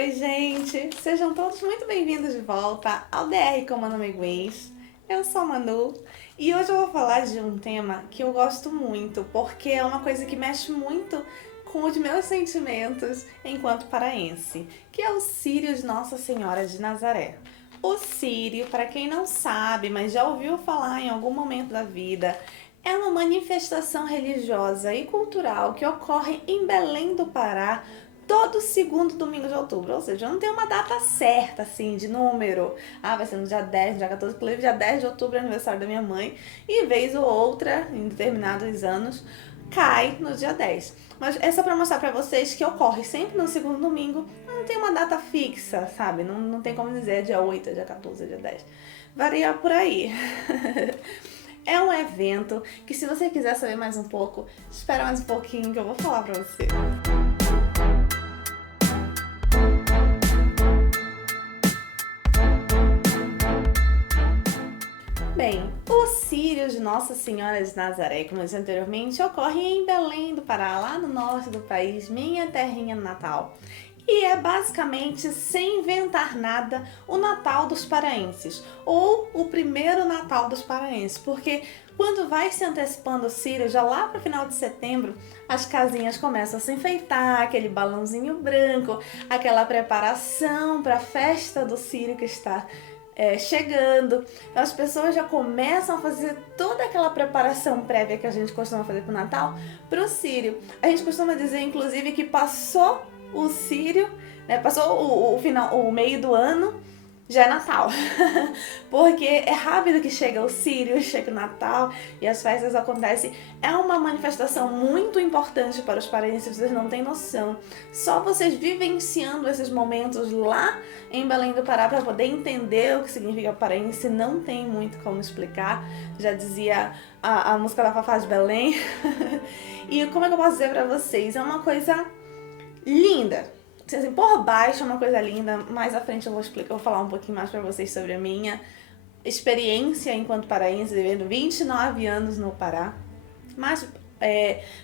Oi, gente! Sejam todos muito bem-vindos de volta ao DR com Manu Miguez. Eu sou a Manu e hoje eu vou falar de um tema que eu gosto muito, porque é uma coisa que mexe muito com os meus sentimentos enquanto paraense, que é o Círio de Nossa Senhora de Nazaré. O Círio, para quem não sabe, mas já ouviu falar em algum momento da vida, é uma manifestação religiosa e cultural que ocorre em Belém do Pará todo segundo domingo de outubro, ou seja, não tem uma data certa, assim, de número. Ah, vai ser no dia 10, no dia 14, inclusive dia 10 de outubro é aniversário da minha mãe, e vez ou outra, em determinados anos, cai no dia 10. Mas é só pra mostrar pra vocês que ocorre sempre no segundo domingo, não tem uma data fixa, sabe? Não tem como dizer dia 8, dia 14, dia 10. Varia por aí. É um evento que, se você quiser saber mais um pouco, espera mais um pouquinho que eu vou falar pra você. Bem, o Círio de Nossa Senhora de Nazaré, como eu disse anteriormente, ocorre em Belém do Pará, lá no norte do país, minha terrinha natal. E é basicamente, sem inventar nada, o Natal dos paraenses, ou o primeiro Natal dos paraenses, porque quando vai se antecipando o Círio, já lá para o final de setembro, as casinhas começam a se enfeitar, aquele balãozinho branco, aquela preparação para a festa do Círio que está chegando. As pessoas já começam a fazer toda aquela preparação prévia que a gente costuma fazer pro Natal, pro Círio. A gente costuma dizer, inclusive, que passou o Círio, né? Passou o meio do ano, já é Natal. Porque é rápido que chega o Círio, chega o Natal e as festas acontecem. É uma manifestação muito importante para os paraenses, vocês não têm noção. Só vocês vivenciando esses momentos lá em Belém do Pará para poder entender o que significa paraense, não tem muito como explicar. Já dizia a música da Fafá de Belém. E como é que eu posso dizer para vocês? É uma coisa linda. Assim, por baixo é uma coisa linda. Mais à frente eu vou explicar, eu vou falar um pouquinho mais pra vocês sobre a minha experiência enquanto paraense, vivendo 29 anos no Pará. Mas,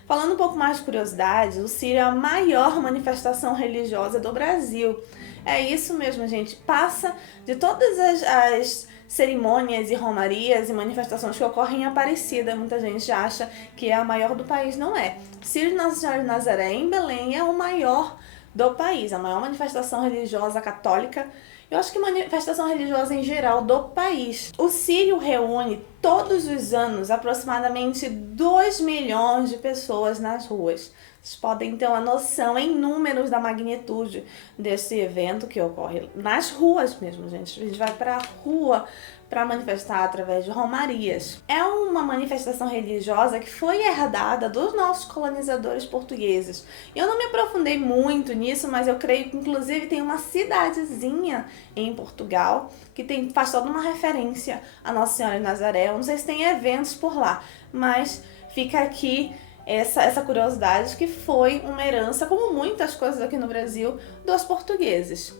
falando um pouco mais de curiosidade, o Círio é a maior manifestação religiosa do Brasil. É isso mesmo, gente. Passa de todas as cerimônias e romarias e manifestações que ocorrem em Aparecida. Muita gente acha que é a maior do país. Não é. Círio de Nossa Senhora de Nazaré, em Belém, é o maior do país, a maior manifestação religiosa católica, eu acho que manifestação religiosa em geral do país. O Círio reúne todos os anos aproximadamente 2 milhões de pessoas nas ruas. Vocês podem ter uma noção em números da magnitude desse evento que ocorre nas ruas mesmo, gente. A gente vai pra rua para manifestar através de romarias. É uma manifestação religiosa que foi herdada dos nossos colonizadores portugueses. Eu não me aprofundei muito nisso, mas eu creio que inclusive tem uma cidadezinha em Portugal que faz toda uma referência a Nossa Senhora de Nazaré. Eu não sei se tem eventos por lá, mas fica aqui essa curiosidade que foi uma herança, como muitas coisas aqui no Brasil, dos portugueses.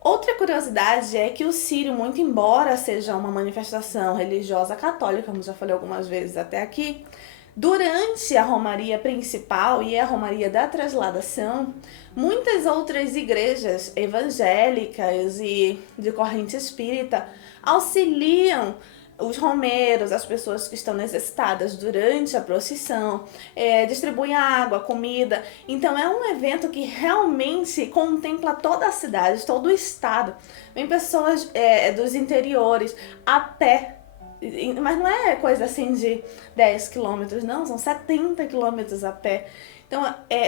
Outra curiosidade é que o Círio, muito embora seja uma manifestação religiosa católica, como já falei algumas vezes até aqui, durante a romaria principal e a romaria da Transladação, muitas outras igrejas evangélicas e de corrente espírita auxiliam os romeiros, as pessoas que estão necessitadas durante a procissão, distribuem água, comida. Então é um evento que realmente contempla toda a cidade, todo o estado. Vem pessoas dos interiores a pé, mas não é coisa assim de 10 quilômetros, não, são 70 quilômetros a pé. Então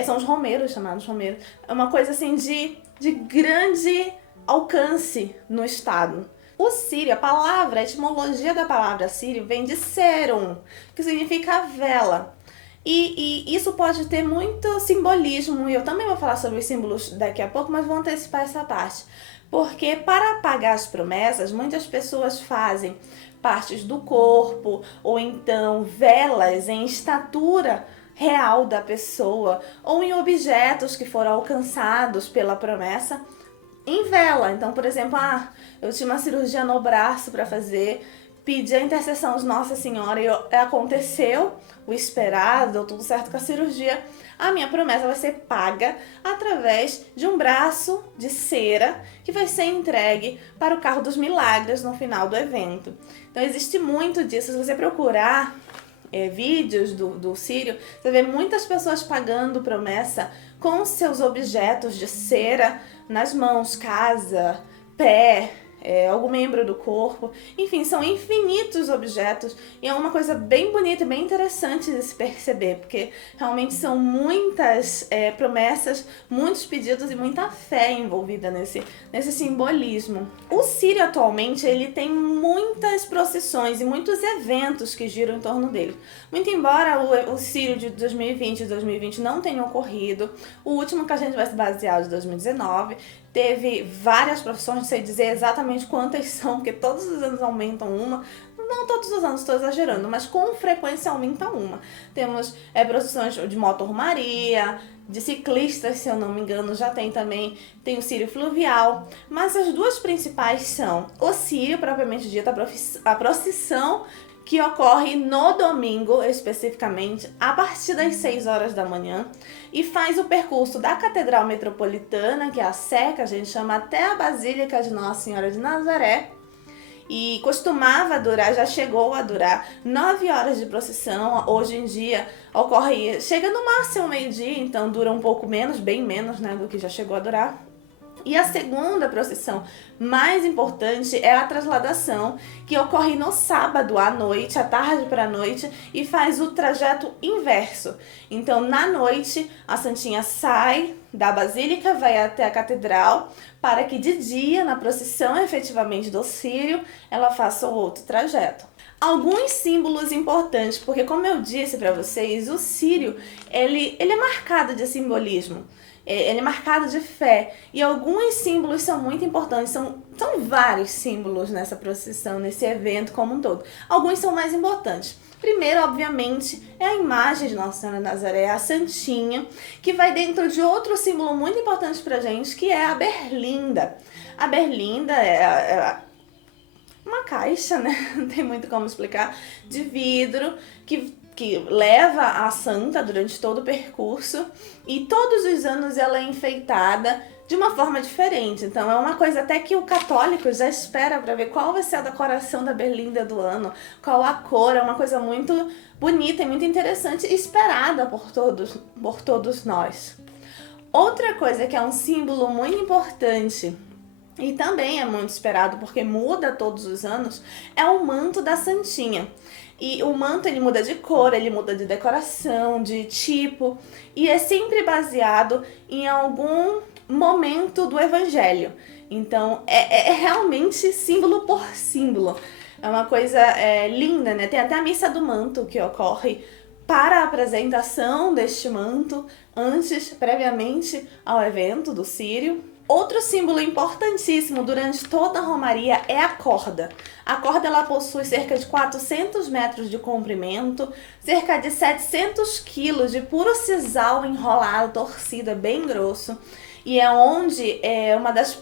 são os romeiros, chamados romeiros. É uma coisa assim de grande alcance no estado. O Círio, a etimologia da palavra Círio vem de Serum, que significa vela. E isso pode ter muito simbolismo, e eu também vou falar sobre os símbolos daqui a pouco, mas vou antecipar essa parte. Porque para pagar as promessas, muitas pessoas fazem partes do corpo, ou então velas em estatura real da pessoa, ou em objetos que foram alcançados pela promessa, em vela. Então, por exemplo, eu tinha uma cirurgia no braço para fazer, pedir a intercessão de Nossa Senhora e aconteceu o esperado, deu tudo certo com a cirurgia, a minha promessa vai ser paga através de um braço de cera que vai ser entregue para o carro dos milagres no final do evento. Então existe muito disso. Se você procurar vídeos do Círio, você vê muitas pessoas pagando promessa com seus objetos de cera nas mãos, casa, pé, algum membro do corpo, enfim, são infinitos objetos e é uma coisa bem bonita e bem interessante de se perceber, porque realmente são muitas promessas, muitos pedidos e muita fé envolvida nesse simbolismo. O Círio atualmente ele tem muitas procissões e muitos eventos que giram em torno dele. Muito embora o Círio de 2020 e 2020 não tenha ocorrido, o último que a gente vai se basear de 2019 teve várias procissões, não sei dizer exatamente quantas são, porque todos os anos aumentam uma. Não todos os anos, estou exagerando, mas com frequência aumenta uma. Temos procissões de motor-romaria, de ciclistas, se eu não me engano, já tem também, tem o Círio Fluvial. Mas as duas principais são o Círio, propriamente dito, a procissão que ocorre no domingo, especificamente, a partir das 6 horas da manhã, e faz o percurso da Catedral Metropolitana, que é a Sé, que a gente chama, até a Basílica de Nossa Senhora de Nazaré, e costumava durar, já chegou a durar 9 horas de procissão. Hoje em dia chega no máximo meio-dia, então dura um pouco menos, bem menos, né, do que já chegou a durar. E a segunda procissão mais importante é a trasladação, que ocorre no sábado à noite, à tarde para a noite, e faz o trajeto inverso. Então, na noite, a Santinha sai da Basílica, vai até a Catedral, para que de dia, na procissão efetivamente do Círio, ela faça o outro trajeto. Alguns símbolos importantes, porque como eu disse para vocês, o Círio, ele é marcado de simbolismo. Ele é marcado de fé, e alguns símbolos são muito importantes, são vários símbolos nessa procissão, nesse evento como um todo. Alguns são mais importantes. Primeiro, obviamente, é a imagem de Nossa Senhora de Nazaré, a Santinha, que vai dentro de outro símbolo muito importante pra gente, que é a berlinda. A berlinda é uma caixa, né? Não tem muito como explicar, de vidro que leva a santa durante todo o percurso, e todos os anos ela é enfeitada de uma forma diferente. Então é uma coisa até que o católico já espera para ver qual vai ser a decoração da berlinda do ano, qual a cor. É uma coisa muito bonita e muito interessante, esperada por todos nós. Outra coisa que é um símbolo muito importante e também é muito esperado porque muda todos os anos, é o manto da Santinha. E o manto ele muda de cor, ele muda de decoração, de tipo, e é sempre baseado em algum momento do Evangelho. Então é realmente símbolo por símbolo. É uma coisa linda, né? Tem até a missa do manto que ocorre para a apresentação deste manto, previamente ao evento do Círio. Outro símbolo importantíssimo durante toda a romaria é a corda. A corda ela possui cerca de 400 metros de comprimento, cerca de 700 quilos de puro sisal enrolado, torcido, bem grosso. E é onde uma das...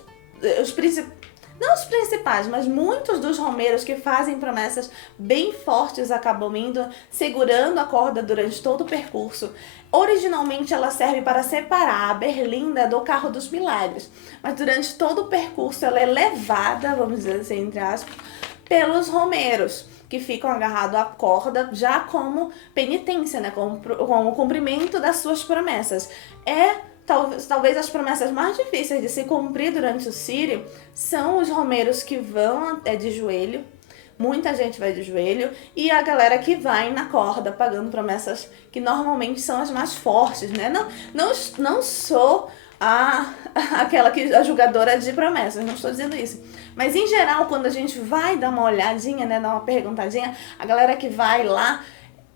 não os principais, mas muitos dos romeiros que fazem promessas bem fortes acabam indo segurando a corda durante todo o percurso. Originalmente ela serve para separar a berlinda do carro dos milagres, mas durante todo o percurso ela é levada, vamos dizer assim, entre aspas, pelos romeiros, que ficam agarrados à corda já como penitência, né, como o cumprimento das suas promessas. Talvez as promessas mais difíceis de se cumprir durante o Círio são os romeiros que vão de joelho, muita gente vai de joelho, e a galera que vai na corda pagando promessas que normalmente são as mais fortes, né? Não sou a julgadora de promessas, não estou dizendo isso. Mas em geral, quando a gente vai dar uma olhadinha, né, dar uma perguntadinha, a galera que vai lá,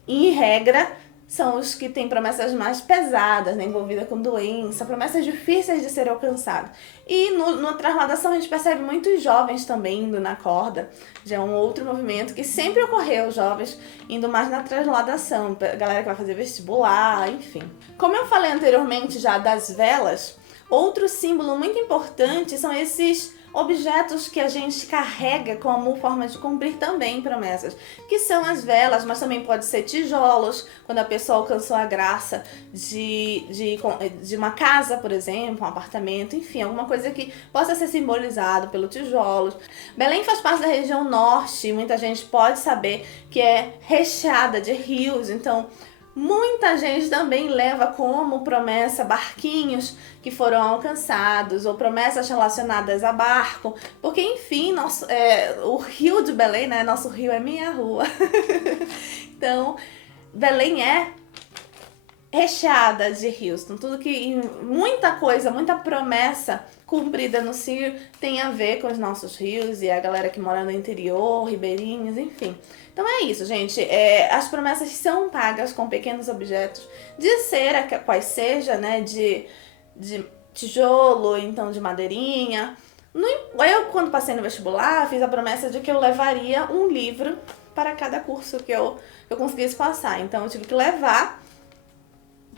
em regra, são os que têm promessas mais pesadas, né, envolvidas com doença, promessas difíceis de ser alcançadas. E na trasladação a gente percebe muitos jovens também indo na corda. Já é um outro movimento que sempre ocorreu, jovens indo mais na trasladação, galera que vai fazer vestibular, enfim. Como eu falei anteriormente já das velas, Outro símbolo muito importante são esses objetos que a gente carrega como forma de cumprir também promessas, que são as velas, mas também pode ser tijolos, quando a pessoa alcançou a graça de uma casa, por exemplo, um apartamento, enfim, alguma coisa que possa ser simbolizado pelo tijolos. Belém faz parte da região norte, muita gente pode saber que é recheada de rios, então muita gente também leva como promessa barquinhos que foram alcançados ou promessas relacionadas a barco, porque enfim, o rio de Belém, né? Nosso rio é minha rua. Então, Belém é recheada de rios, então tudo que muita coisa, muita promessa cumprida no Sírio tem a ver com os nossos rios e a galera que mora no interior, ribeirinhos, enfim. Então é isso, gente. As promessas são pagas com pequenos objetos de cera, quais seja, né? De tijolo, então de madeirinha. Eu, quando passei no vestibular, fiz a promessa de que eu levaria um livro para cada curso que eu conseguisse passar. Então eu tive que levar,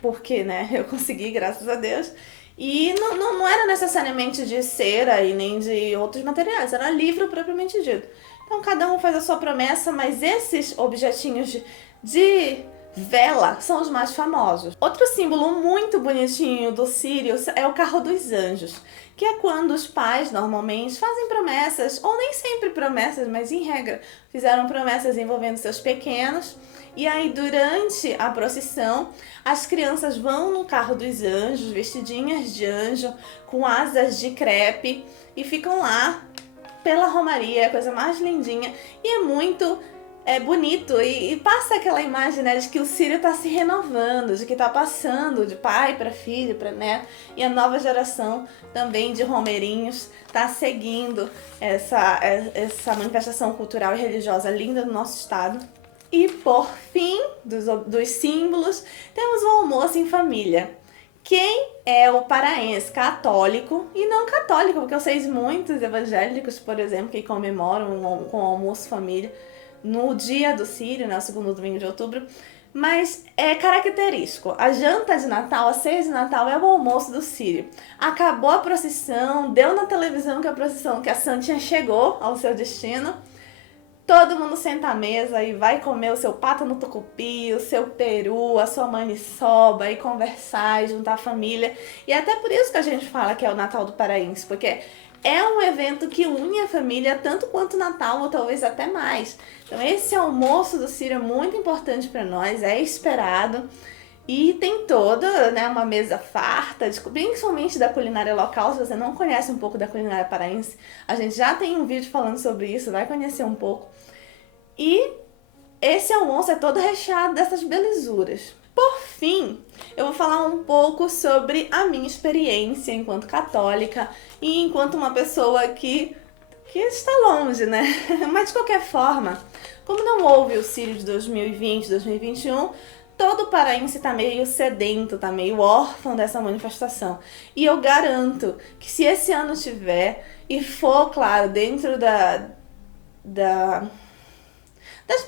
porque, né, eu consegui, graças a Deus. E não era necessariamente de cera e nem de outros materiais, era livro propriamente dito. Então cada um faz a sua promessa, mas esses objetinhos de vela são os mais famosos. Outro símbolo muito bonitinho do Sírio é o carro dos anjos, que é quando os pais normalmente fazem promessas, ou nem sempre promessas, mas em regra fizeram promessas envolvendo seus pequenos. E aí, durante a procissão, as crianças vão no carro dos anjos, vestidinhas de anjo, com asas de crepe, e ficam lá pela romaria, é a coisa mais lindinha. E é muito bonito, e passa aquela imagem, né, de que o Sírio está se renovando, de que está passando de pai para filho, para neto, e a nova geração também de romeirinhos está seguindo essa manifestação cultural e religiosa linda do nosso estado. E por fim, dos símbolos, temos o almoço em família. Quem é o paraense católico e não católico, porque eu sei de muitos evangélicos, por exemplo, que comemoram com o almoço família no dia do Sírio, no segundo domingo de outubro, mas é característico. A janta de Natal, a ceia de Natal é o almoço do Sírio. Acabou a procissão, deu na televisão que a Santinha chegou ao seu destino. Todo mundo senta à mesa e vai comer o seu pato no tucupi, o seu peru, a sua maniçoba e conversar e juntar a família. E é até por isso que a gente fala que é o Natal do Paraense, porque é um evento que une a família tanto quanto o Natal, ou talvez até mais. Então esse almoço do Sírio é muito importante para nós, é esperado. E tem toda, né, uma mesa farta, principalmente da culinária local. Se você não conhece um pouco da culinária paraense, a gente já tem um vídeo falando sobre isso, vai conhecer um pouco. E esse almoço é todo recheado dessas belezuras. Por fim, eu vou falar um pouco sobre a minha experiência enquanto católica e enquanto uma pessoa que está longe, né? Mas de qualquer forma, como não houve o Sírio de 2020, 2021, todo paraense tá meio sedento, tá meio órfão dessa manifestação. E eu garanto que se esse ano tiver, e for, claro, dentro das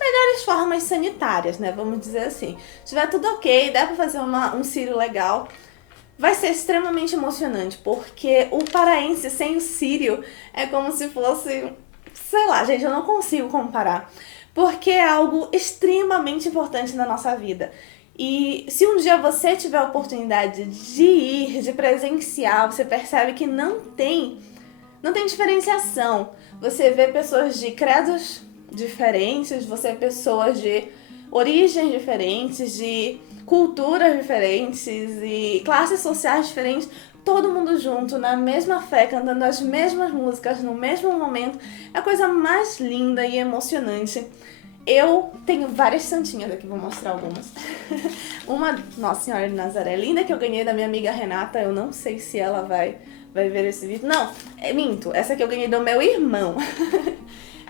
melhores formas sanitárias, né? Vamos dizer assim. Se tiver tudo ok, dá pra fazer um Sírio legal, vai ser extremamente emocionante, porque o paraense sem o Sírio é como se fosse, sei lá, gente, eu não consigo comparar. Porque é algo extremamente importante na nossa vida. E se um dia você tiver a oportunidade de ir, de presenciar, você percebe que não tem diferenciação. Você vê pessoas de credos diferentes, você vê pessoas de origens diferentes, de culturas diferentes e classes sociais diferentes, todo mundo junto, na mesma fé, cantando as mesmas músicas no mesmo momento. É a coisa mais linda e emocionante. Eu tenho várias santinhas aqui, vou mostrar algumas. Uma Nossa Senhora de Nazaré, linda, que eu ganhei da minha amiga Renata. Eu não sei se ela vai ver esse vídeo. Não, minto. Essa aqui eu ganhei do meu irmão.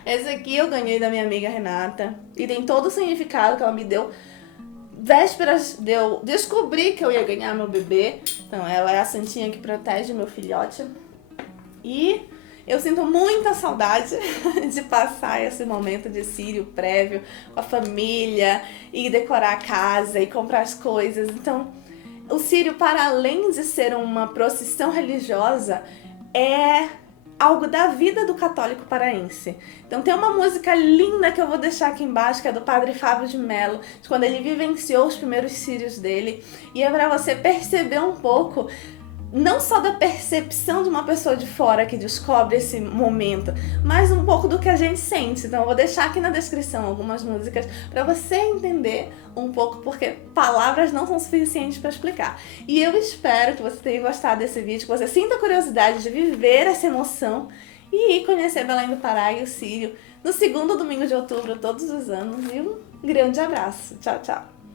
Essa aqui eu ganhei da minha amiga Renata. E tem todo o significado que ela me deu vésperas de eu descobrir que eu ia ganhar meu bebê. Então ela é a santinha que protege meu filhote. E eu sinto muita saudade de passar esse momento de Sírio prévio com a família e decorar a casa e comprar as coisas. Então O Círio, para além de ser uma procissão religiosa, é algo da vida do católico paraense. Então tem uma música linda que eu vou deixar aqui embaixo, que é do Padre Fábio de Mello, de quando ele vivenciou os primeiros círios dele, e é para você perceber um pouco não só da percepção de uma pessoa de fora que descobre esse momento, mas um pouco do que a gente sente. Então eu vou deixar aqui na descrição algumas músicas para você entender um pouco, porque palavras não são suficientes para explicar. E eu espero que você tenha gostado desse vídeo, que você sinta curiosidade de viver essa emoção e ir conhecer Belém do Pará e o Círio no segundo domingo de outubro todos os anos. E um grande abraço. Tchau, tchau.